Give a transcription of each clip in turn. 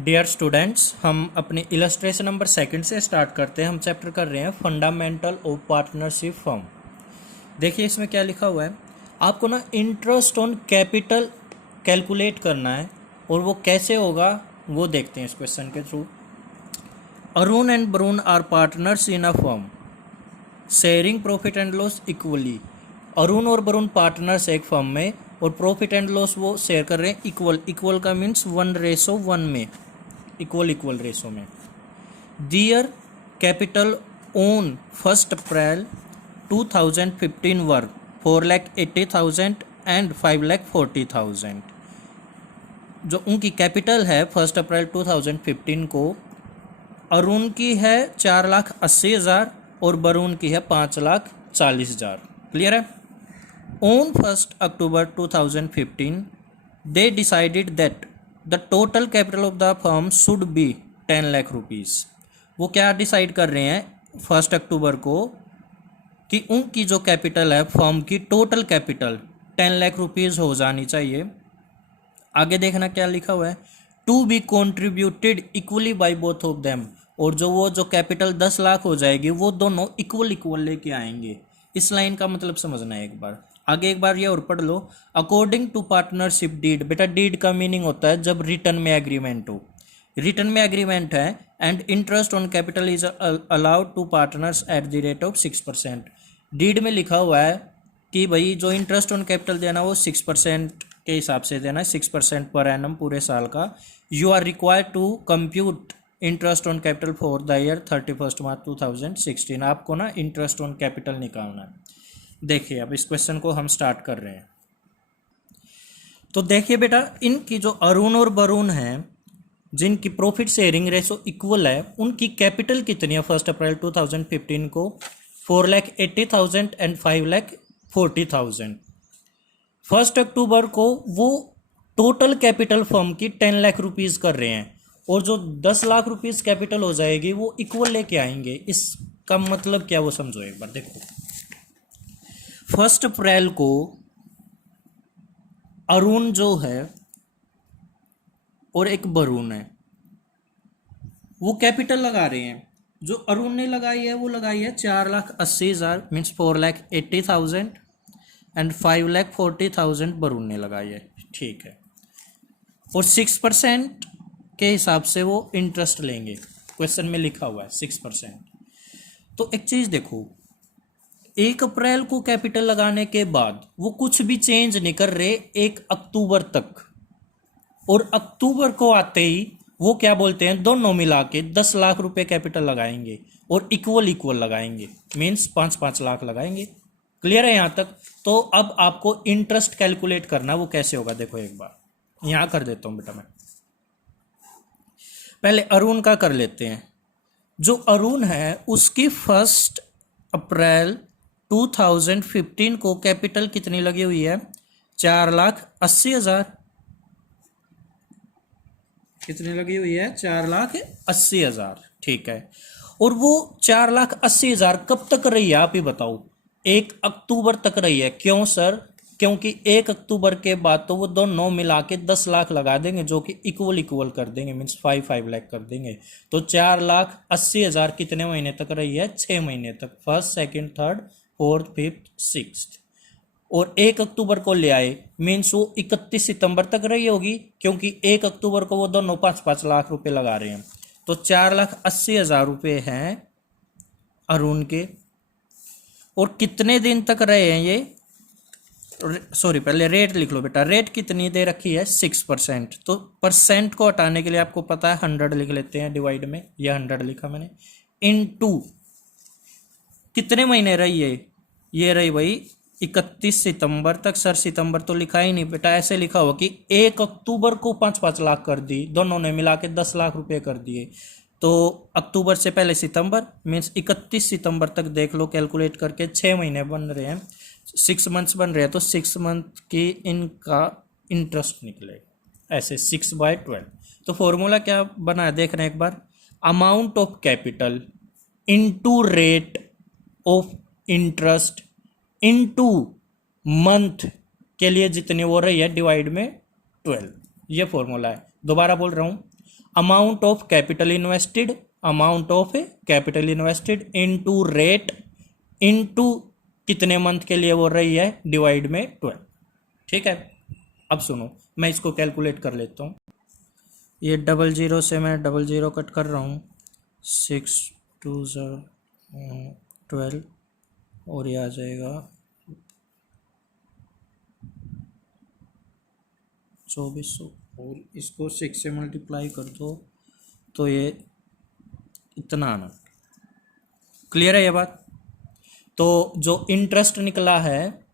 Dear students, हम अपनी illustration number second से स्टार्ट करते हैं। हम चैप्टर कर रहे हैं फंडामेंटल ऑफ पार्टनरशिप फर्म। देखिए इसमें क्या लिखा हुआ है। आपको ना इंटरेस्ट ऑन कैपिटल कैलकुलेट करना है और वो कैसे होगा वो देखते हैं इस क्वेश्चन के थ्रू। Arun and Varun are partners in a firm sharing profit and loss equally. Arun और वरुण पार्टनर्स एक फर्म में और प्रॉफिट एंड लॉस वो शेयर कर रहे हैं इक्वल। इक्वल का मीन्स 1:1 में, इक्वल रेशो में। Their capital on 1 April 2015 were 4,80,000 and 5,40,000। जो उनकी कैपिटल है 1 अप्रैल 2015 को, अरुण की है 4,80,000 और वरुण की है 5,40,000। क्लियर है। On 1 October 2015 they decided that the total capital of the firm should be 10 lakh rupees. वो क्या डिसाइड कर रहे हैं 1 अक्टूबर को कि उनकी जो कैपिटल है फर्म की टोटल कैपिटल 10 लाख रुपीस हो जानी चाहिए। आगे देखना क्या लिखा हुआ है, to be contributed equally by both of them. और जो कैपिटल 10 लाख हो जाएगी वो दोनों इक्वल लेके आएंगे। इस लाइन का मतलब समझना है एक बार। आगे एक बार ये और पढ़ लो। अकॉर्डिंग टू पार्टनरशिप डीड, बेटा डीड का मीनिंग होता है जब रिटर्न में एग्रीमेंट हो। रिटर्न में एग्रीमेंट है and interest on capital is allowed to partners at the rate of 6%। Deed में लिखा हुआ है कि भाई जो इंटरेस्ट ऑन कैपिटल देना वो 6% के हिसाब से देना है, 6% पर एनम पूरे साल का। You are required to compute interest on capital for the year 31 March 2016। आपको ना इंटरेस्ट ऑन कैपिटल निकालना है। देखिए अब इस क्वेश्चन को हम स्टार्ट कर रहे हैं। तो देखिए बेटा, इनकी जो अरुण और वरुण हैं जिनकी प्रॉफिट शेयरिंग रेशो इक्वल है, उनकी कैपिटल कितनी है 1 अप्रैल 2015 को? 4,80,000 एंड 5,40,000। 1 अक्टूबर को वो टोटल कैपिटल फर्म की 10 लाख रुपीस कर रहे हैं और जो 10 लाख रुपीस कैपिटल हो जाएगी वो इक्वल लेके आएंगे। इसका मतलब क्या वो समझो एक बार। देखो 1 अप्रैल को अरुण जो है और एक वरुण है वो कैपिटल लगा रहे हैं। जो अरुण ने लगाई है वो लगाई है 4,80,000 मीन्स 4,80,000 एंड 5,40,000 वरुण ने लगाई है। ठीक है। और 6% के हिसाब से वो इंटरेस्ट लेंगे। क्वेश्चन में लिखा हुआ है 6%। तो एक चीज देखो, 1 अप्रैल को कैपिटल लगाने के बाद वो कुछ भी चेंज नहीं कर रहे 1 अक्टूबर तक। और अक्टूबर को आते ही वो क्या बोलते हैं, दोनों मिला के 10 लाख रुपए कैपिटल लगाएंगे और इक्वल लगाएंगे, मीन्स 5-5 लाख लगाएंगे। क्लियर है यहाँ तक? तो अब आपको इंटरेस्ट कैलकुलेट करना, वो कैसे होगा देखो एक बार। यहां कर देता हूं बेटा मैं, पहले अरुण का कर लेते हैं। जो अरुण है उसकी 1 अप्रैल 2015 को कैपिटल कितनी लगी हुई है? 4,80,000। कितनी लगी हुई है? 4,80,000। ठीक है। और वो 4,80,000 कब तक रही है आप ही बताओ? 1 अक्टूबर तक रही है। क्यों सर? क्योंकि 1 अक्टूबर के बाद तो वो दोनों मिला के 10 लाख लगा देंगे जो कि इक्वल कर देंगे, मीन्स 5 लाख कर देंगे। तो 4,80,000 कितने महीने तक रही है? 6 महीने तक। 1st, 2nd, 3rd, 4th, 5th, 6th। और 1 अक्टूबर को ले आए मीन्स वो 31 सितंबर तक रही होगी, क्योंकि 1 अक्टूबर को वो दोनों 5-5 लाख रुपए लगा रहे हैं। तो 4,80,000 रुपए हैं अरुण के। और कितने दिन तक रहे हैं ये? सॉरी, पहले रेट लिख लो बेटा। रेट कितनी दे रखी है? 6%। तो परसेंट को हटाने के लिए आपको पता है 100 लिख लेते हैं डिवाइड में। यह 100 लिखा मैंने। इनटू कितने महीने रही है? ये रही भाई 31 सितंबर तक। सर सितंबर तो लिखा ही नहीं बेटा, ऐसे लिखा हो कि 1 अक्टूबर को 5-5 लाख कर दी, दोनों ने मिला के 10 लाख रुपए कर दिए। तो अक्टूबर से पहले सितंबर मीन्स 31 सितंबर तक देख लो कैलकुलेट करके। 6 महीने बन रहे हैं, 6 मंथ्स बन रहे हैं, तो 6 मंथ की इनका इंटरेस्ट निकलेगा ऐसे 6/12। तो फॉर्मूला क्या बना है देख रहे हैं एक बार। Amount of capital into rate of interest into month के लिए जितनी वो रही है डिवाइड में 12। ये फॉर्मूला है। दोबारा बोल रहा हूं, amount of capital invested, amount of capital invested into rate, into कितने मंथ के लिए बोल रही है, डिवाइड में 12। ठीक है, अब सुनो मैं इसको कैलकुलेट कर लेता हूँ। ये 00 से मैं 00 कट कर रहा हूँ, 6 2 12 और ये आ जाएगा 2400 और इसको 6 से मल्टीप्लाई कर दो तो ये इतना आना। क्लियर है ये बात? तो जो इंटरेस्ट निकला है,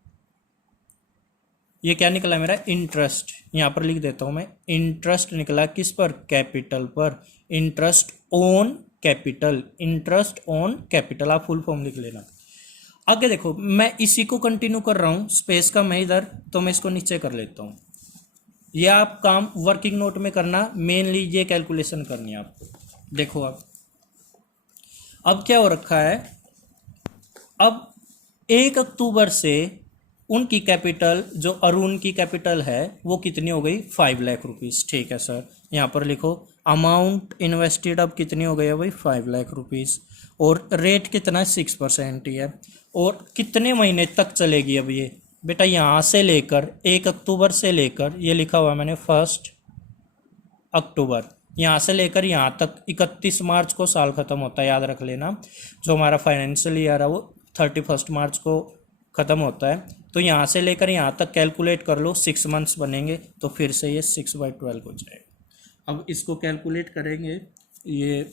ये क्या निकला मेरा, इंटरेस्ट। यहाँ पर लिख देता हूँ मैं, इंटरेस्ट निकला किस पर, कैपिटल पर। Interest on capital, interest on capital, आप फुल फॉर्म लिख लेना। आगे देखो, मैं इसी को कंटिन्यू कर रहा हूँ, स्पेस का मैं इधर, तो मैं इसको नीचे कर लेता हूँ। ये आप काम वर्किंग नोट में करना, मेनली ये कैलकुलेशन करनी है आपको। देखो अब क्या हो रखा है, अब 1 अक्टूबर से उनकी कैपिटल, जो अरुण की कैपिटल है, वो कितनी हो गई, 5 लाख रुपीज़। ठीक है सर, यहाँ पर लिखो अमाउंट इन्वेस्टेड अब कितनी हो गई है भाई, 5 लाख रुपीज़, और रेट कितना है, 6% ही है। और कितने महीने तक चलेगी अब ये बेटा, यहाँ से लेकर 1 अक्टूबर से लेकर, ये लिखा हुआ है मैंने 1 अक्टूबर, यहाँ से लेकर यहाँ तक 31 मार्च को साल खत्म होता है, याद रख लेना। जो हमारा फाइनेंशियल ईयर है वो 31 मार्च को ख़त्म होता है। तो यहाँ से लेकर यहाँ तक कैलकुलेट कर लो, 6 मंथ्स बनेंगे, तो फिर से ये 6/12 हो जाएगा। अब इसको कैलकुलेट करेंगे, ये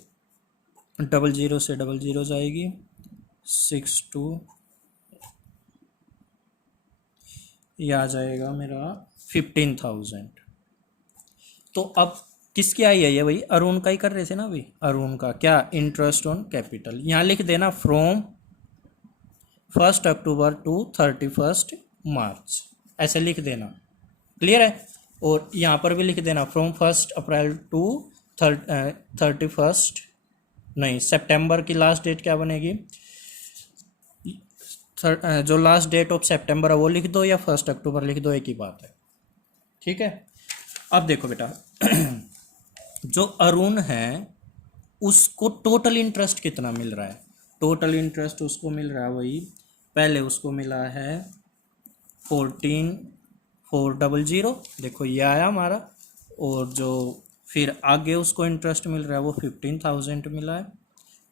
00 से 00 जाएगी, 6 2, ये आ जाएगा मेरा 15,000। तो अब किसकी आई है ये भाई, अरुण का ही कर रहे थे ना भाई, अरुण का क्या, इंटरेस्ट ऑन कैपिटल। यहाँ लिख देना फ्रॉम 1 अक्टूबर टू 31 मार्च, ऐसे लिख देना। क्लियर है? और यहाँ पर भी लिख देना फ्रॉम 1 अप्रैल टू 31, नहीं, सितंबर की लास्ट डेट क्या बनेगी, जो लास्ट डेट ऑफ सितंबर है वो लिख दो, या 1 अक्टूबर लिख दो, एक ही बात है। ठीक है, अब देखो बेटा जो अरुण है उसको टोटल इंटरेस्ट कितना मिल रहा है, टोटल इंटरेस्ट उसको मिल रहा है वही, पहले उसको मिला है 14,400, देखो ये आया हमारा, और जो फिर आगे उसको इंटरेस्ट मिल रहा है वो 15,000 मिला है।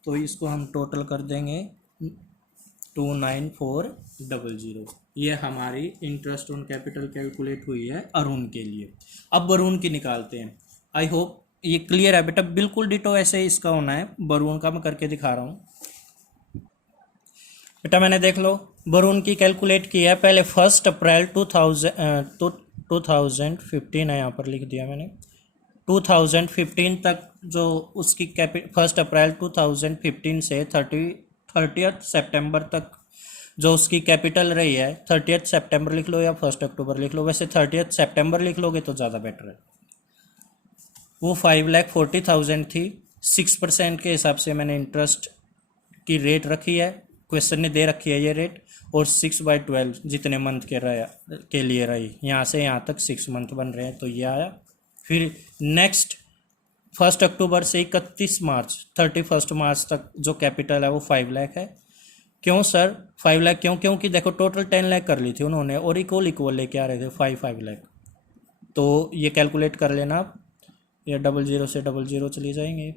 तो इसको हम टोटल कर देंगे 29,400। ये हमारी इंटरेस्ट ऑन कैपिटल कैलकुलेट हुई है अरुण के लिए। अब बरून की निकालते हैं। आई होप ये क्लियर है बेटा, बिल्कुल डिटो ऐसे ही इसका होना है। बरून का मैं करके दिखा रहा हूँ बेटा, मैंने देख लो बरून की कैलकुलेट की है। पहले 1 अप्रैल 2015 है, यहाँ पर लिख दिया मैंने 2015 तक, जो उसकी 1 अप्रैल 2015 से 30 सितंबर तक जो उसकी कैपिटल रही है, 30 सितंबर लिख लो या 1 अक्टूबर लिख लो, वैसे 30 सितंबर लिख लोगे तो ज़्यादा बेटर है। वो 5,40,000 थी। 6% के हिसाब से मैंने इंटरेस्ट की रेट रखी है, क्वेश्चन ने दे रखी है ये रेट, और 6/12 जितने मंथ के लिए रही, यहाँ से यहाँ तक 6 मंथ बन रहे हैं, तो ये आया। फिर नेक्स्ट 1 अक्टूबर से 31 मार्च तक जो कैपिटल है वो 5 लाख है। क्यों सर 5 लाख क्यों? क्योंकि देखो टोटल 10 लाख कर ली थी उन्होंने, और इक्वल लेके आ रहे थे 5 लाख। तो ये कैलकुलेट कर लेना आप, ये 00 से 00 चली जाएंगे,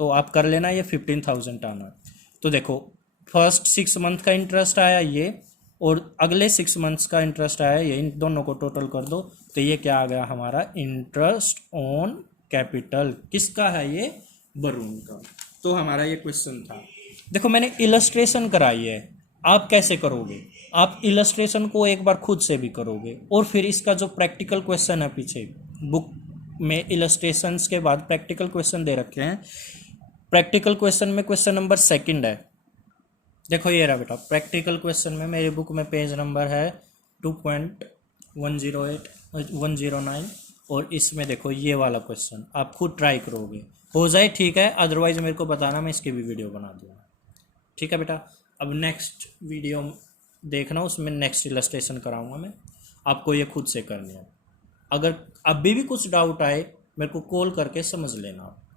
तो आप कर लेना, ये 15,000 आना। तो देखो फर्स्ट 6 मंथ का इंटरेस्ट आया ये, और अगले 6 मंथ्स का इंटरेस्ट आया ये, इन दोनों को टोटल कर दो तो ये क्या आ गया हमारा, इंटरेस्ट ऑन कैपिटल। किसका है ये? बरून का। तो हमारा ये क्वेश्चन था। देखो मैंने इलस्ट्रेशन कराई है, आप कैसे करोगे? आप इलस्ट्रेशन को एक बार खुद से भी करोगे, और फिर इसका जो प्रैक्टिकल क्वेश्चन है पीछे बुक में, इलस्ट्रेशंस के बाद प्रैक्टिकल क्वेश्चन दे रखे हैं। प्रैक्टिकल क्वेश्चन में क्वेश्चन नंबर 2 है, देखो ये रहा बेटा। प्रैक्टिकल क्वेश्चन में मेरी बुक में पेज नंबर है 2.109, और इसमें देखो ये वाला क्वेश्चन आप खुद ट्राई करोगे, हो जाए ठीक है, अदरवाइज मेरे को बताना, मैं इसकी भी वीडियो बना दूँगा। ठीक है बेटा, अब नेक्स्ट वीडियो देखना, उसमें नेक्स्ट इलस्ट्रेशन कराऊंगा मैं, आपको ये खुद से करनी है। अगर अभी भी कुछ डाउट आए मेरे को कॉल करके समझ लेना।